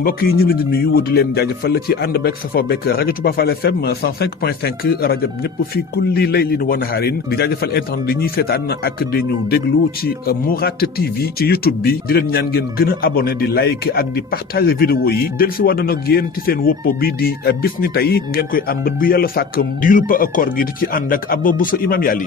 mbokk yi ñu ngi leen di nuyu di leen jaajëfal ci ànd beeg safoo beeg rajo Touba Fall FM 105.5 rajo ñëpp fii kulli laylin wa nahaarin di jaajëfal internet di ñuy seetaan ak di ñu déglu ci Mourad TV ci YouTube bi di leen ñaan ngeen gën a abonné di like ak di partager vidéo yi del si waat nag yéen ci seen woppo bi di bis ni tey ngeen koy am bët bu yàlla sàkk diirub koor gi di ci ànd ak Abba Bousso Imam Yali.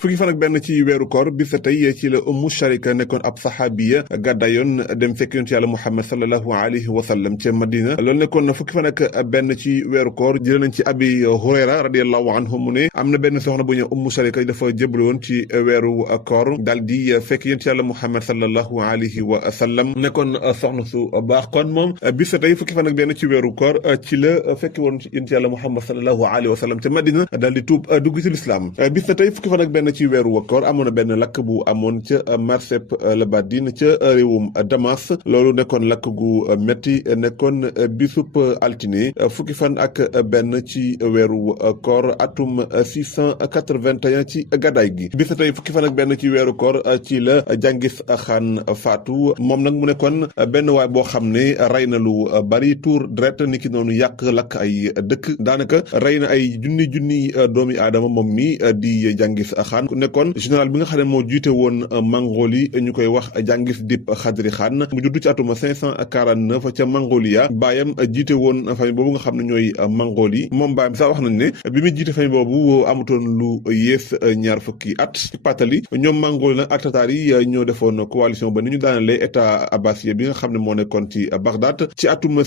fukki fan ak benn ci weeru koor bi sa tey ci la Ummu Sharika nekkoon ab saxaabiya gàddaayoon dem fekk yonent yàlla Muhammad sallallahu alayhi wa sallam ca Madina loolu nekkoon na fukki fan ak benn ci weeru koor jëlee nañ ci Abi Hurayra radiyallahu anhu mu ne am na benn soxna bu ñëw Ummu Sharika dafa jébbalu woon ci weeru koor daal di fekk yonent yàlla Muhammad sallallahu alayhi wa sallam nekkoon soxna su baax kon moom bi sa tey fukki fan ak benn ci weeru koor ci la fekk woon yonent yàlla Muhammad sallallahu alayhi wa sallam ca Madina daal di tuub dugg ci lislaam bi sa tey fukki fan ak benn ci weeru koor amoon na benn lakk bu amoon ca marché Labadine ca réewum Damas loolu nekkoon lakk gu métti nekkoon bisub altine fukki fan ak benn ci weeru koor atum 681 ci gàddaay gi bisa tey fukki fan ak benn ci weeru koor ci la Jàngis Xaan faatu moom nag mu nekkoon benn waay boo xam ne rey na lu bari tuur deret ni ki noonu yàq lakk ay dëkk daanaka rey na ay junni doomi aadama moom mi di Jàngis Xaan nekkoon général bi nga xam ne moo jiite woon Mongolie ñu koy wax Jàngis Dib Xadri Xaan mu juddu ci atum 549 ca Mongolia baayam jiite woon famille boobu nga xam ne ñooy Mongolie moom baayam sax wax nañ ne bi muy jiite famille boobu amutoon lu yées ñaar fukki at ci pàttali ñoom Mongolie nag ak Tatar yi ñoo defoon coalition ba ni ñu daanalee état abbasiyya bi nga xam ne moo nekkoon ci Bagdad ci atum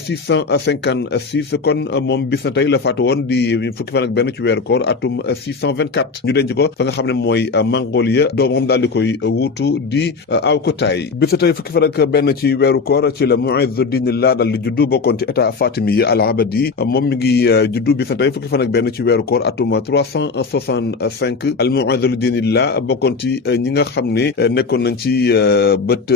656 kon moom bis na tey la faatu woon di fukki fan ak benn ci weeru koor atum 624 ñu denc ko fa nga xam ne mooy Mongolia doomam daal di koy wuutu di Awkotaay bi sa tey fukki fan ak benn ci weeru koor ci la Mu'izzuddin laa daal di juddu bokkoon ci état Fatimiyya al-Abadi moom mi ngi juddu bi sa tey fukki fan ak benn ci weeru koor atum 365 al-Mu'izzuddin laa bokkoon ci ñi nga xam ne nekkoon nañ ci bët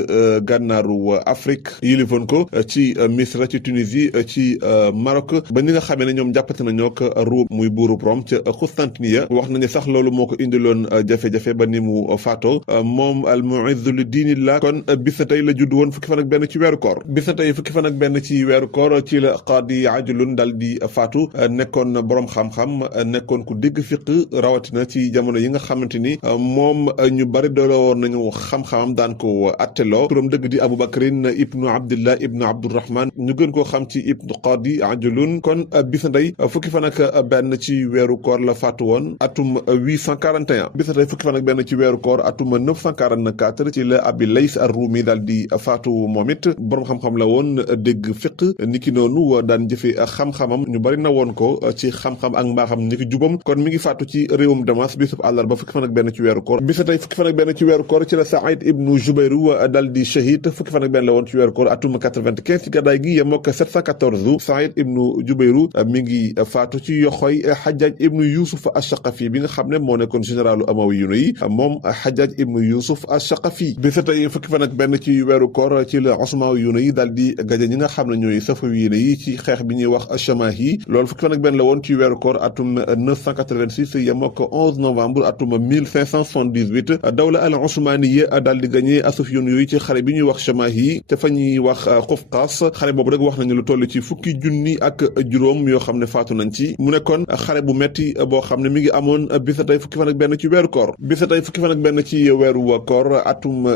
gànnaaru Afrique yilifoon ko ci Misra ci Tunisie ci Maroc ba ñi nga xamee ne ñoom jàppate nañoo ko Rome muy buuru Rome ca Constantinople wax nañu sax loolu moo ko indiloon jafe-jafe ba ni mu faatoo moom al Mu'izz li diinillah kon bis na tey la judd woon fukki fan ak benn ci weeru koor bis na tey fukki fan ak benn ci weeru koor ci la Qaadi Ajlun dal di faatu nekkoon boroom xam-xam nekkoon ku dégg fiq rawatina ci jamono yi nga xamante ni moom ñu bari dooloo woon nañu xam-xamam daan ko atteloo turam dëgg di Abu Bakrin ibnu Abdillah ibnu Abdurrahman ñu gën koo xam ci ibnu Qaadi Ajlun kon bis na tey fukki fan ak benn ci weeru koor la faatu woon atum 841 bis na tey fukki fan ak benn ci weeru koor atum 944 ci la Abi Lays ar-Rumi daal di faatu moom it boroom xam-xam la woon dégg fiq niki noonu daan jëfe xam-xamam ñu bari na woon ko ci xam-xam ak mbaaxam niki jubam kon mi ngi faatu ci réewum Damas bisub àllarba fukki fan ak benn ci weeru koor bis tey fukki fan ak benn ci weeru koor ci la Saïd ibnu Jubayru daal di shahid fukki fan ak benn la woon ci weeru koor atum 95 ci gàddaay gi yemoo ak 714 Saïd ibnu Jubayru mi ngi faatu ci yoxoy Hajjaj ibnu Yusuf ash-Shaqafi bi nga xam ne moo nekkoon généralu Amawiyu yi moom Hajjaj ibnu Yusuf ash-Shaqafi bi sa tey fukki fan ak benn ci weeru koor ci la Usmaawiyuuna yi daal di gaje ñi nga xam ne ñooy Safawiyiina yi ci xeex bi ñuy wax Shamaahi loolu fukki fan ak benn la woon ci weeru koor atum 986 yemoo ak 11 novembre atum 1578 dawla al Usmaaniyya daal di gañe Asufyuun yooyu ci xare bi ñuy wax Shamaahi te fa ñuy wax Qufqaas xare boobu rek wax nañu lu toll ci fukki junni ak juróom yoo xam ne faatu nañ ci mu nekkoon xare bu metti boo xam ne mi ngi amoon bi sa tey fukki fan ak benn ci weeru koor bi sa tey fukki fan ak benn ci weeru koor atum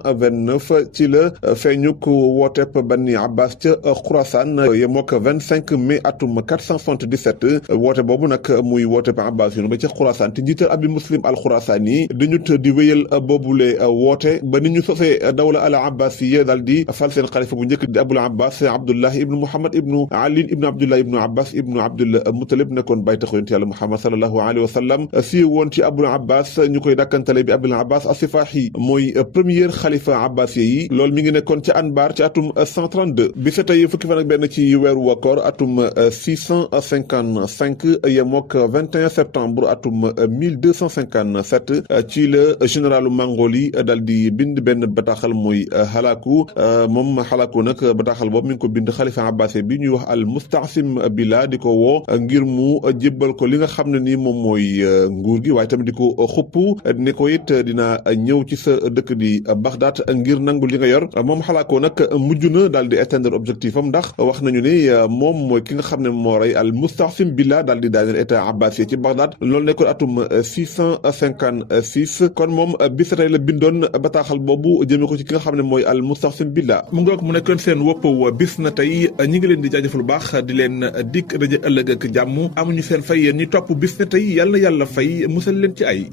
129 ci la feeñuk wooteep Bani Abbas ca Xurasaan yemook 25 mai atum 477 woote boobu nag muy wooteep Abbas yoonu ba ca Xurasaan te njiital Abi Muslim al-Xurasaani dañu di wéyal boobule woote ba ni ñu sosee dawla al Abbasiyya daal di fal seen xalifa bu njëkk di Abul Abbas Abdullah ibnu Muhammad ibnu Ali ibnu Abdullah ibnu Abbas ibnu Abdul Muttalib nekkoon bay tax yonent Yàlla Muhammad sallallahu alayhi wa sallam si woon ci Abul Abbas ñu koy dàkkantale bi Abul Abbas Asifahi mooy premier xalifa abbasiye yi loolu mi ngi nekkoon ci Anbar ci atum 132 bi sa tey fukki fan ak benn ci weeru koor atum 655 yemook 21 septembre atum 1257 ci la généralu Mongolie dal di bind benn bataaxal muy Halaku moom Halaku nag bataaxal boobu mi ngi ko bind xalifa abbasiye bi ñuy wax al Musta'sim Billah di ko woo ngir mu jébbal ko li nga xam ne ni moom mooy nguur gi waaye tamit di ko xupp ne ko it dina ñëw ci sa dëkk di Bagdad ngir nangu li nga yor moom Halaku nag mujj na daal di atteindre objectif am ndax wax nañu ne moom mooy ki nga xam ne moo rey al Musta'sim Billah daal di daaneel état abbasiye ci Bagdad loolu nekkoon atum 656 kon moom bi sa tey la bindoon bataaxal boobu jëmee ko ci ki nga xam ne mooy al Musta'sim Billah mu ngoog mu nekkoon seen woppaw bis na tey ñi ngi leen di jaajëfal bu baax di leen dikk daje ëllëg ak jàmm amuñu seen fay yéen ñi topp bis na tey yàlla na yàlla fay musal leen ci ay